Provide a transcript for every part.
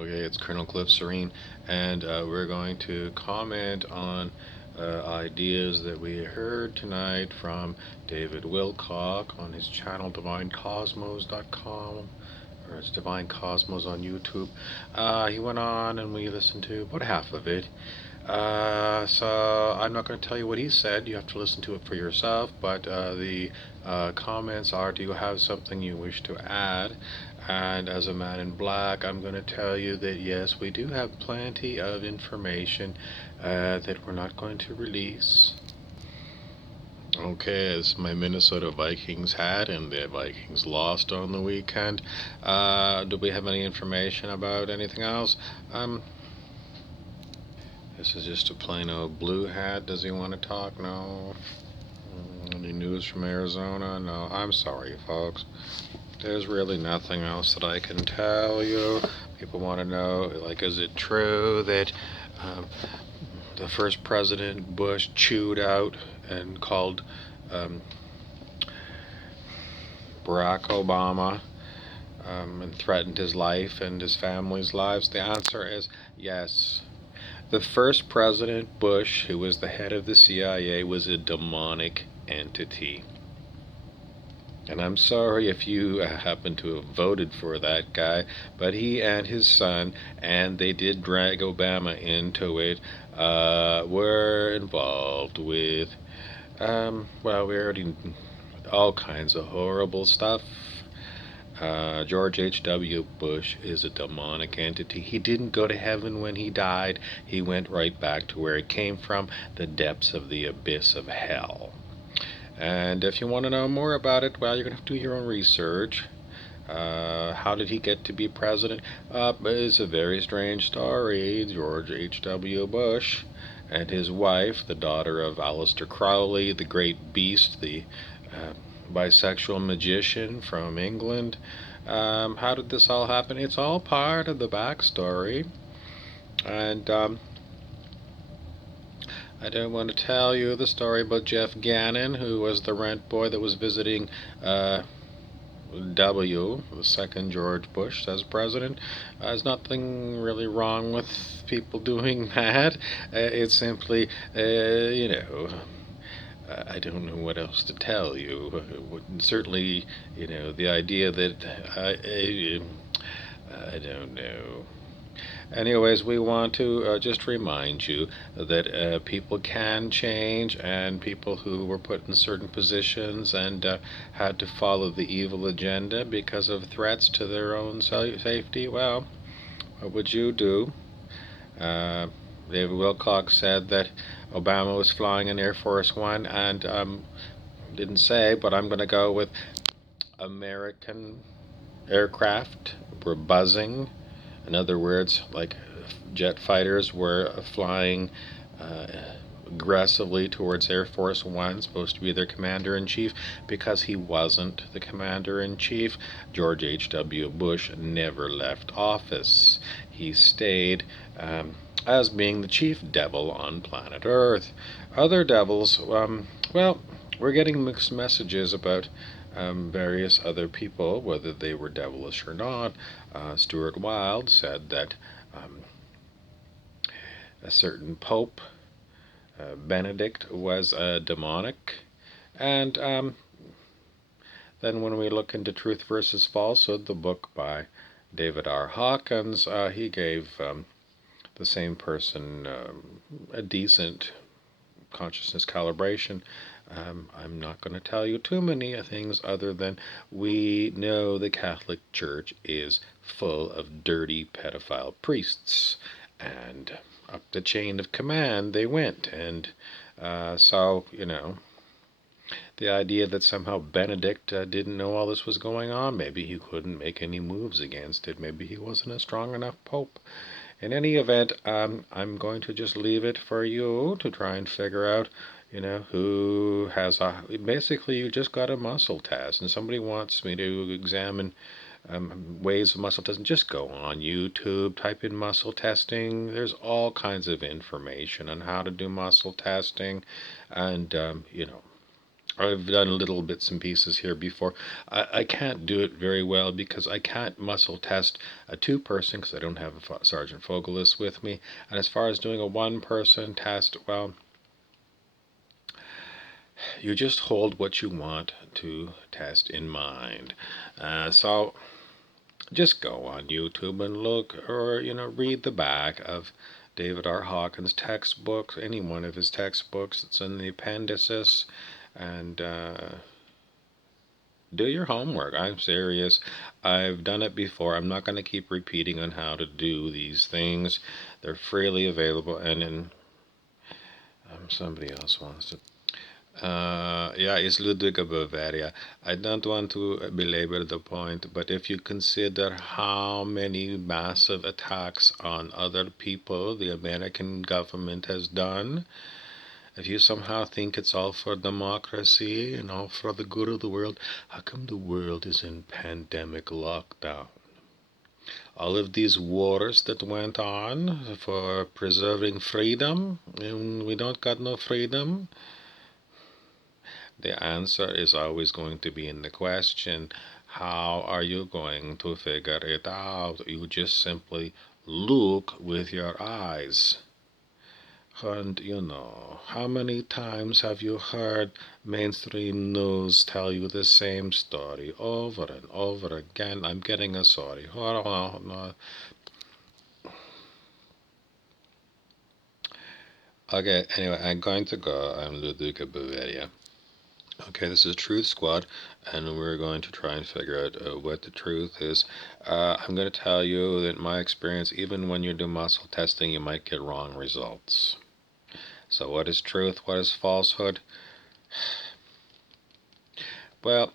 Okay, it's Colonel Cliff Serene, and we're going to comment on ideas that we heard tonight from David Wilcock on his channel DivineCosmos.com, or it's Divine Cosmos on YouTube. He went on and we listened to about half of it. So I'm not going to tell you what he said. You have to listen to it for yourself. But the comments are: do you have something you wish to add? And as a man in black, I'm going to tell you that yes, we do have plenty of information that we're not going to release. Okay, as my Minnesota Vikings had, and the Vikings lost on the weekend. Do we have any information about anything else? This is just a plain old blue hat. Does he want to talk? No. Any news from Arizona? No. I'm sorry, folks. There's really nothing else that I can tell you. People want to know, like, is it true that um, the first President Bush chewed out and called um, Barack Obama and threatened his life and his family's lives? The answer is yes. The first President Bush, who was the head of the CIA, was a demonic entity. And I'm sorry if you happen to have voted for that guy, but he and his son, and they did drag Obama into it, were involved with, well, we already, all kinds of horrible stuff. George H.W. Bush is a demonic entity. He didn't go to heaven when he died. He went right back to where he came from, the depths of the abyss of hell. And if you want to know more about it, well, you're going to have to do your own research. How did he get to be president? It's a very strange story. George H.W. Bush and his wife, the daughter of Aleister Crowley, the great beast, the bisexual magician from England. How did this all happen? It's all part of the backstory. And I don't want to tell you the story about Jeff Gannon, who was the rent boy that was visiting W, the second George Bush, as president. There's nothing really wrong with people doing that. It's simply, I don't know what else to tell you. Certainly, the idea that I don't know. Anyways, we want to just remind you that people can change, and people who were put in certain positions and had to follow the evil agenda because of threats to their own safety, well, what would you do? Uh, David Wilcock said that Obama was flying an Air Force One, and didn't say, but I'm going to go with American aircraft were buzzing. In other words, like jet fighters were flying uh, aggressively towards Air Force One, supposed to be their commander in chief, because he wasn't the commander in chief. George H.W. Bush never left office. He stayed as being the chief devil on planet Earth. Other devils, well, we're getting mixed messages about various other people, whether they were devilish or not. Stuart Wilde said that a certain pope, Benedict, was demonic. And then when we look into Truth versus Falsehood, the book by David R. Hawkins, he gave the same person a decent consciousness calibration. I'm not going to tell you too many things other than we know the Catholic Church is full of dirty pedophile priests, and up the chain of command they went. And so, the idea that somehow Benedict didn't know all this was going on, maybe he couldn't make any moves against it, maybe he wasn't a strong enough pope. In any event, I'm going to just leave it for you to try and figure out, who has basically you just got a muscle test, and somebody wants me to examine ways of muscle testing. Just go on YouTube, type in muscle testing. There's all kinds of information on how to do muscle testing, and I've done little bits and pieces here before. I can't do it very well because I can't muscle test a two-person because I don't have a Sergeant Fogelus with me. And as far as doing a one-person test, well, you just hold what you want to test in mind. So just go on YouTube and look, or read the back of David R. Hawkins' textbooks, any one of his textbooks. It's in the appendices, and do your homework. I'm serious. I've done it before. I'm not going to keep repeating on how to do these things. They're freely available, and then somebody else wants to. Yeah, it's Ludwig of Bavaria. I don't want to belabor the point, but if you consider how many massive attacks on other people the American government has done, if you somehow think it's all for democracy and all for the good of the world, how come the world is in pandemic lockdown? All of these wars that went on for preserving freedom, and we don't got no freedom. The answer is always going to be in the question, how are you going to figure it out? You just simply look with your eyes. And how many times have you heard mainstream news tell you the same story over and over again? I'm getting a sorry. Oh, no. Okay, anyway, I'm going to go. I'm Ludwig of Bavaria. Okay, this is Truth Squad, and we're going to try and figure out what the truth is. I'm going to tell you that in my experience, even when you do muscle testing, you might get wrong results. So what is truth? What is falsehood? Well,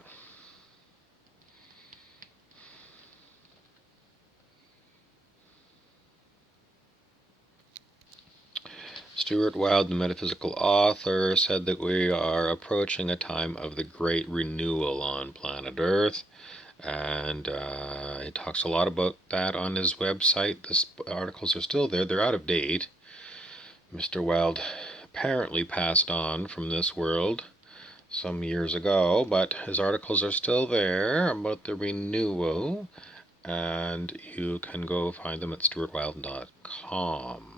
Stuart Wilde, the metaphysical author, said that we are approaching a time of the great renewal on planet Earth. And he talks a lot about that on his website. The articles are still there. They're out of date. Mr. Wilde apparently passed on from this world some years ago, but his articles are still there about the renewal, and you can go find them at stuartwilde.com.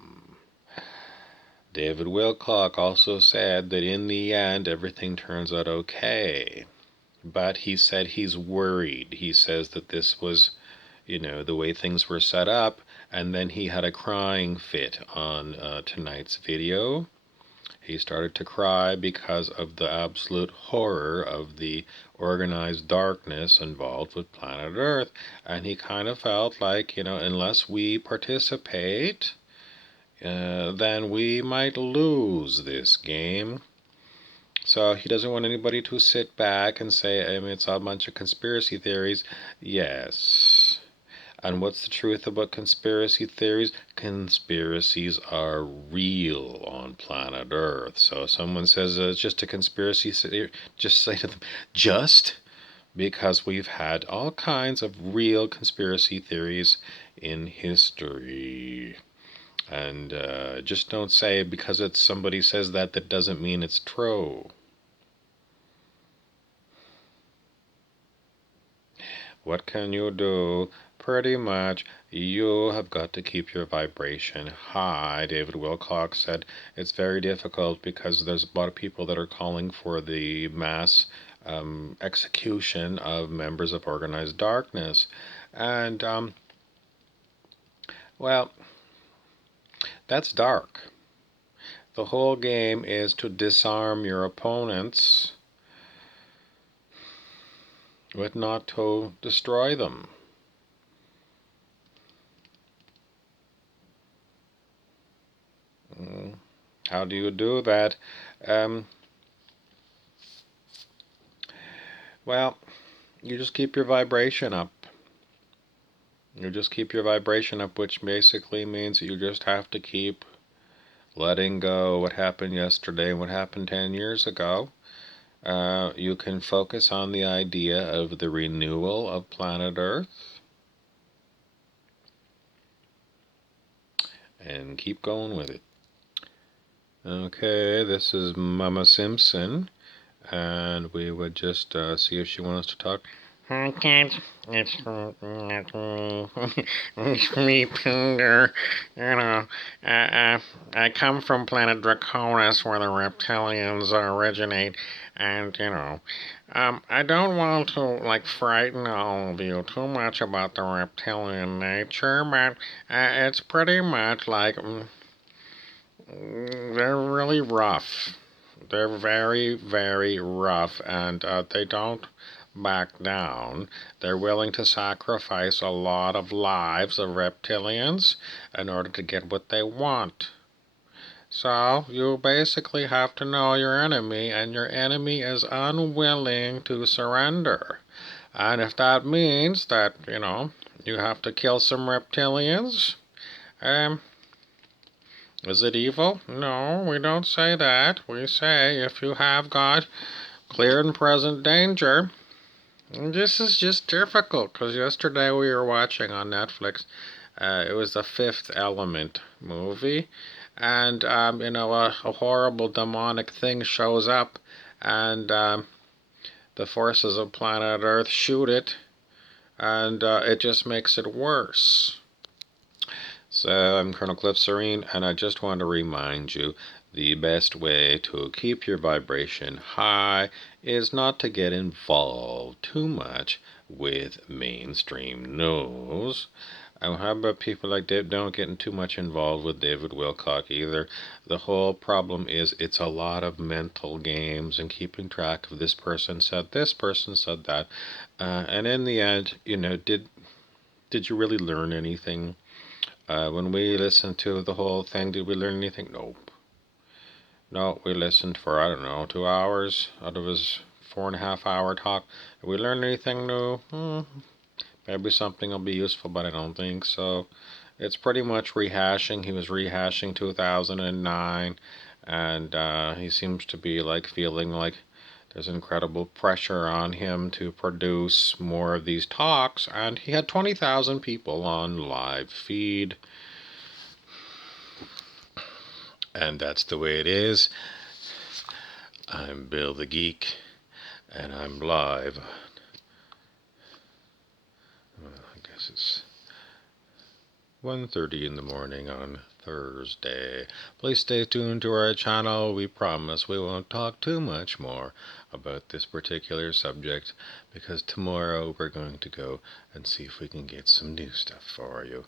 David Wilcock also said that in the end everything turns out okay, but he said he's worried. He says that this was, the way things were set up, and then he had a crying fit on tonight's video. He started to cry because of the absolute horror of the organized darkness involved with planet Earth. And he kind of felt like, unless we participate, then we might lose this game. So he doesn't want anybody to sit back and say, it's a bunch of conspiracy theories. Yes. And what's the truth about conspiracy theories? Conspiracies are real on planet Earth. So if someone says it's just a conspiracy theory, just say to them, just because we've had all kinds of real conspiracy theories in history. And just don't say because it's somebody says that doesn't mean it's true. What can you do? Pretty much, you have got to keep your vibration high. David Wilcock said it's very difficult because there's a lot of people that are calling for the mass execution of members of organized darkness. And, well, that's dark. The whole game is to disarm your opponents, but not to destroy them. How do you do that? Well, you just keep your vibration up. You just keep your vibration up, which basically means you just have to keep letting go what happened yesterday and what happened 10 years ago. You can focus on the idea of the renewal of planet Earth and keep going with it. Okay, this is Mama Simpson, and we would just see if she wants to talk. Hi, kids. It's me, Peter. I come from planet Draconis, where the reptilians originate, and I don't want to frighten all of you too much about the reptilian nature, but it's pretty much they're really rough. They're very, very rough, and they don't back down. They're willing to sacrifice a lot of lives of reptilians in order to get what they want. So, you basically have to know your enemy, and your enemy is unwilling to surrender. And if that means that, you have to kill some reptilians, um, is it evil? No, we don't say that. We say if you have got clear and present danger. And this is just difficult because yesterday we were watching on Netflix. It was the Fifth Element movie, and a horrible demonic thing shows up, and the forces of planet Earth shoot it, and it just makes it worse. So I'm Colonel Cliff Serene, and I just want to remind you the best way to keep your vibration high is not to get involved too much with mainstream news. And how about people like Dave? Don't get too much involved with David Wilcock either. The whole problem is it's a lot of mental games and keeping track of this person said that, and in the end, did you really learn anything? When we listened to the whole thing, did we learn anything? Nope. No, we listened for, I don't know, 2 hours out of his 4.5 hour talk. Did we learn anything new? Maybe something will be useful, but I don't think so. It's pretty much rehashing. He was rehashing 2009, and he seems to be feeling like there's incredible pressure on him to produce more of these talks, and he had 20,000 people on live feed. And that's the way it is. I'm Bill the Geek, and I'm live. Well, I guess it's 1:30 in the morning on Thursday. Please stay tuned to our channel. We promise we won't talk too much more about this particular subject, because tomorrow we're going to go and see if we can get some new stuff for you.